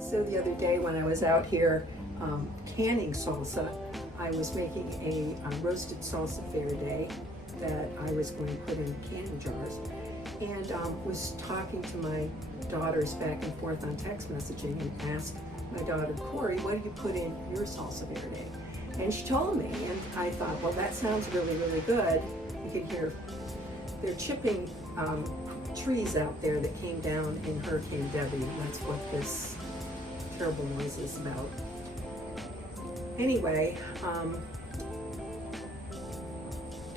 So the other day when I was out here canning salsa, I was making a roasted salsa verde that I was going to put in canning jars, and was talking to my daughters back and forth on text messaging and asked my daughter, Corey, what do you put in your salsa verde? And she told me, and I thought, well, that sounds really, really good. You can hear they're chipping trees out there that came down in Hurricane Debbie. That's what this terrible noise is about. Anyway,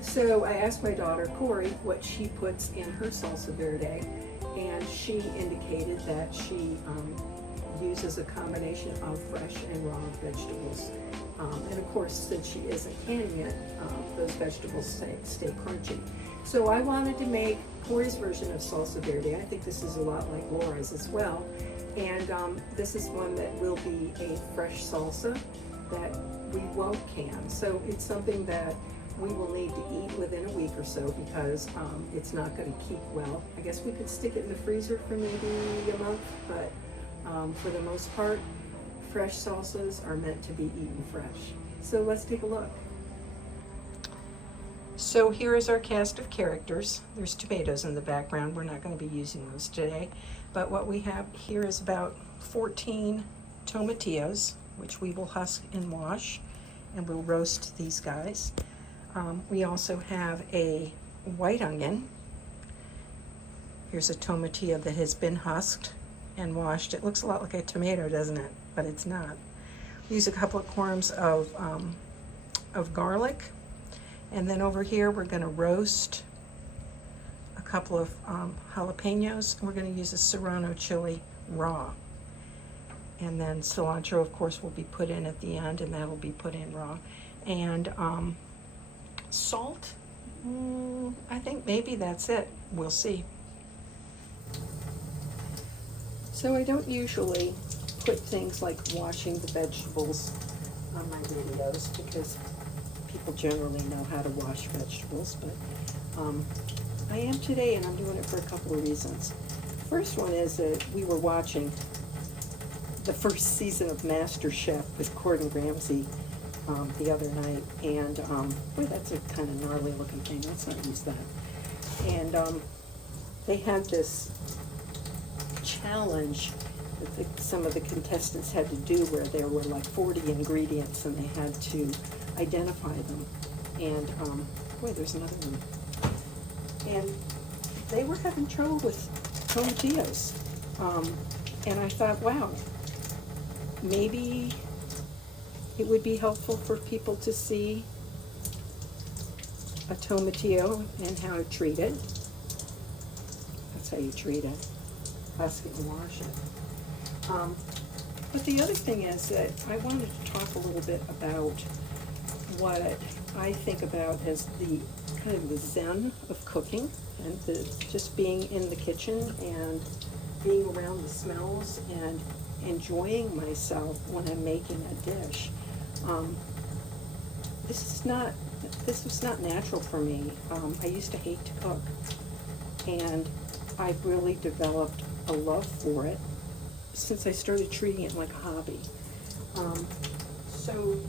so I asked my daughter, Corey, what she puts in her salsa verde, and she indicated that she uses a combination of fresh and raw vegetables. And of course, since she isn't canning it, those vegetables stay crunchy. So I wanted to make Corey's version of salsa verde. I think this is a lot like Laura's as well. And this is one that will be a fresh salsa that we won't can. So it's something that we will need to eat within a week or so because it's not going to keep well. I guess we could stick it in the freezer for maybe a month, but for the most part, fresh salsas are meant to be eaten fresh. So let's take a look. So here is our cast of characters. There's tomatoes in the background. We're not going to be using those today. But what we have here is about 14 tomatillos, which we will husk and wash, and we'll roast these guys. We also have a white onion. Here's a tomatillo that has been husked and washed. It looks a lot like a tomato, doesn't it? But it's not. We use a couple of corms of garlic. And then over here, we're gonna roast a couple of jalapenos. We're gonna use a serrano chili raw. And then cilantro, of course, will be put in at the end, and that'll be put in raw. And salt, I think maybe that's it. We'll see. So I don't usually put things like washing the vegetables on my videos because people generally know how to wash vegetables, but I am today, and I'm doing it for a couple of reasons. First one is that we were watching the first season of MasterChef with Gordon Ramsay the other night, and boy, that's a kind of gnarly looking thing. Let's not use that. And they had this challenge that some of the contestants had to do where there were like 40 ingredients and they had to identify them. And boy, there's another one. And they were having trouble with tomatillos. And I thought, wow, maybe it would be helpful for people to see a tomatillo and how to treat it. That's how you treat it. Husk it and wash it. But the other thing is that I wanted to talk a little bit about what I think about as the kind of the zen of cooking and just being in the kitchen and being around the smells and enjoying myself when I'm making a dish. This was not natural for me. I used to hate to cook, and I've really developed a love for it since I started treating it like a hobby. So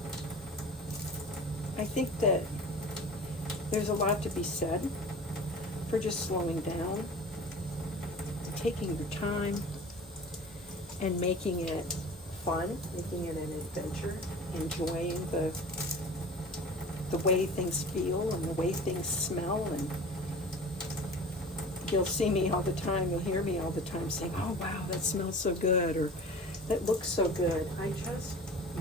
I think that there's a lot to be said for just slowing down, taking your time, and making it fun, making it an adventure, enjoying the way things feel and the way things smell. And you'll see me all the time, you'll hear me all the time saying, oh wow, that smells so good, or that looks so good. I just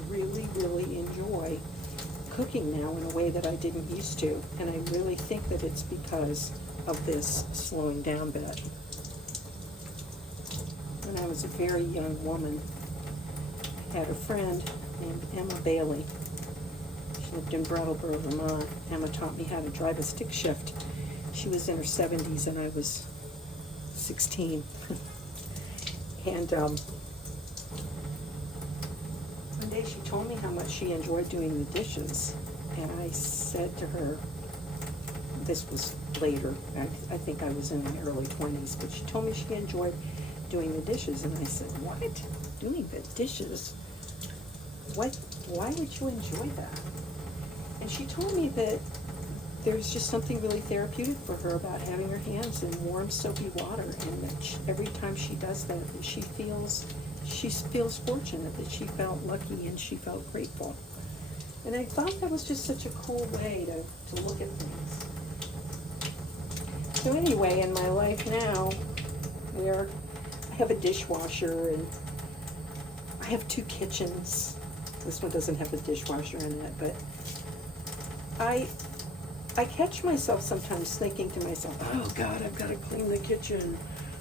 really, really enjoy cooking now in a way that I didn't used to. And I really think that it's because of this slowing down bit. When I was a very young woman, I had a friend named Emma Bailey. She lived in Brattleboro, Vermont. Emma taught me how to drive a stick shift. She was in her 70s and I was 16. And one day she told me how much she enjoyed doing the dishes. And I said to her, this was later, I think I was in my early 20s, but she told me she enjoyed doing the dishes. And I said, what? doing the dishes. Why would you enjoy that? And she told me that there's just something really therapeutic for her about having her hands in warm, soapy water, and that every time she does that, she feels fortunate, that she felt lucky and she felt grateful. And I thought that was just such a cool way to look at things. So anyway, in my life now, where I have a dishwasher and I have 2 kitchens. This one doesn't have a dishwasher in it, but I catch myself sometimes thinking to myself, oh God, I've got to clean the kitchen.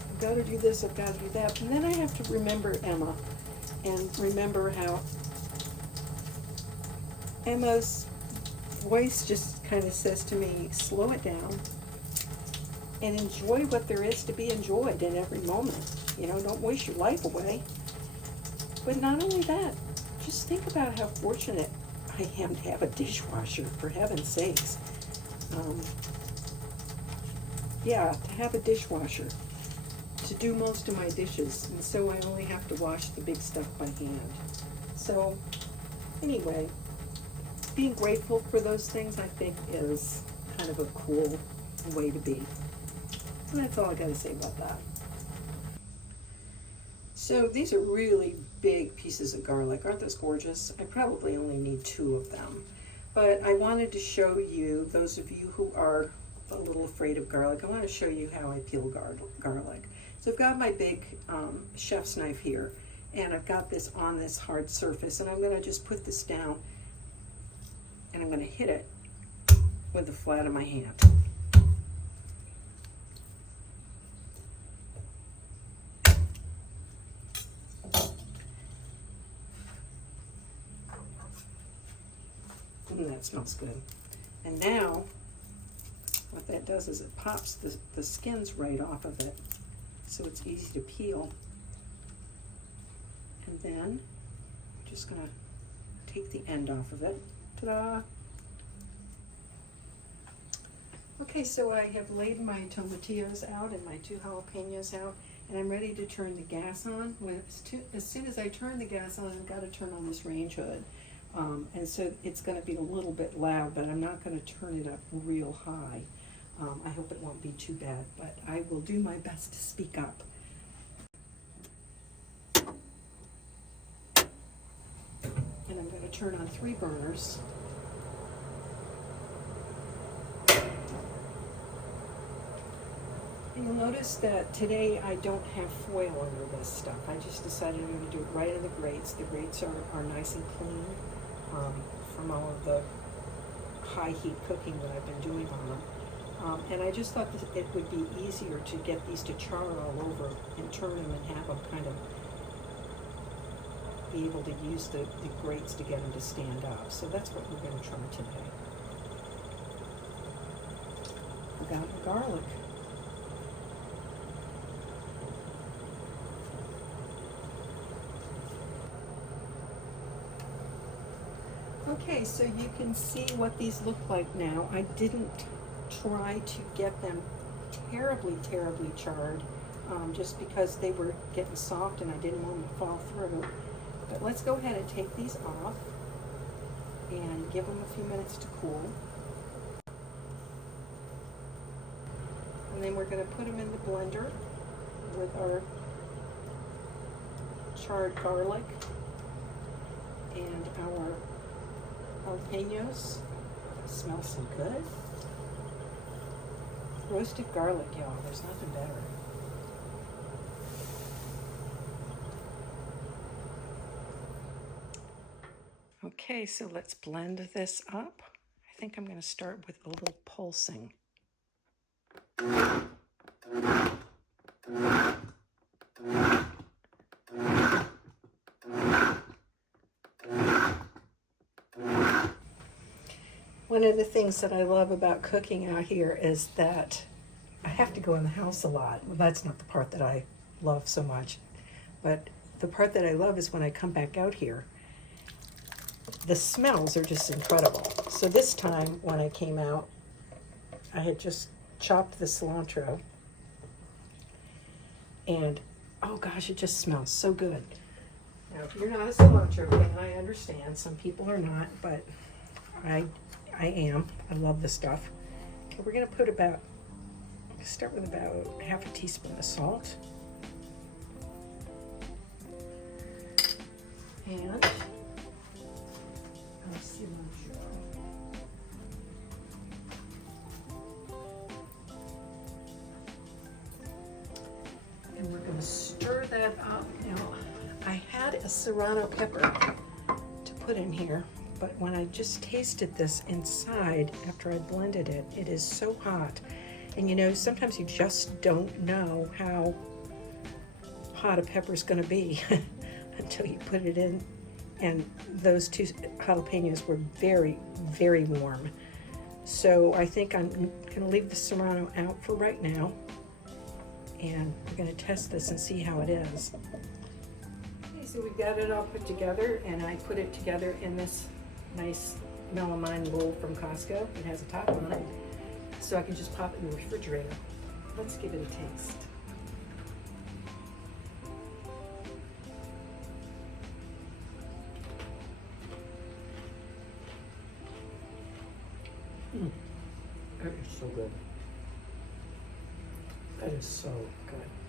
I've got to do this, I've got to do that. And then I have to remember Emma and remember how Emma's voice just kind of says to me, slow it down and enjoy what there is to be enjoyed in every moment. You know, don't waste your life away. But not only that, just think about how fortunate I am to have a dishwasher, for heaven's sakes. Yeah, to have a dishwasher to do most of my dishes, and so I only have to wash the big stuff by hand. So anyway, being grateful for those things, I think, is kind of a cool way to be. And that's all I got to say about that. So these are really big pieces of garlic. Aren't those gorgeous? I probably only need 2 of them. But I wanted to show you, those of you who are a little afraid of garlic, I want to show you how I peel garlic. So I've got my big chef's knife here, and I've got this on this hard surface, and I'm going to just put this down, and I'm going to hit it with the flat of my hand. That smells good. And now what that does is it pops the skins right off of it, so it's easy to peel. And then I'm just going to take the end off of it. Ta-da! Okay, so I have laid my tomatillos out and my 2 jalapenos out, and I'm ready to turn the gas on. As soon as I turn the gas on, I've got to turn on this range hood. And so it's going to be a little bit loud, but I'm not going to turn it up real high. I hope it won't be too bad, but I will do my best to speak up. And I'm going to turn on 3 burners. And you'll notice that today I don't have foil under this stuff. I just decided I'm going to do it right in the grates. The grates are nice and clean. From all of the high heat cooking that I've been doing on them. And I just thought that it would be easier to get these to char all over and turn them and have them kind of be able to use the grates to get them to stand up. So that's what we're going to try today. We got the garlic. Okay, so you can see what these look like now. I didn't try to get them terribly charred, just because they were getting soft and I didn't want them to fall through. But let's go ahead and take these off and give them a few minutes to cool. And then we're going to put them in the blender with our charred garlic and our jalapenos. Smells so good. Roasted garlic, y'all. There's nothing better. Okay, so let's blend this up. I think I'm going to start with a little pulsing. One of the things that I love about cooking out here is that I have to go in the house a lot. Well, that's not the part that I love so much, but the part that I love is when I come back out here. The smells are just incredible. So this time when I came out, I had just chopped the cilantro, and oh gosh, it just smells so good. Now, if you're not a cilantro fan, I understand. Some people are not, but I am. I love the stuff. Okay, we're gonna put start with about half a teaspoon of salt. And cilantro. And we're going to stir that up. Now, I had a serrano pepper to put in here, but when I just tasted this inside after I blended it, it is so hot. And you know, sometimes you just don't know how hot a pepper is going to be until you put it in. And those two jalapenos were very, very warm. So I think I'm going to leave the serrano out for right now. And we're going to test this and see how it is. Okay, so we've got it all put together, and I put it together in this nice melamine bowl from Costco. It has a top on it, so I can just pop it in the refrigerator. Let's give it a taste. That is so good. That is so good.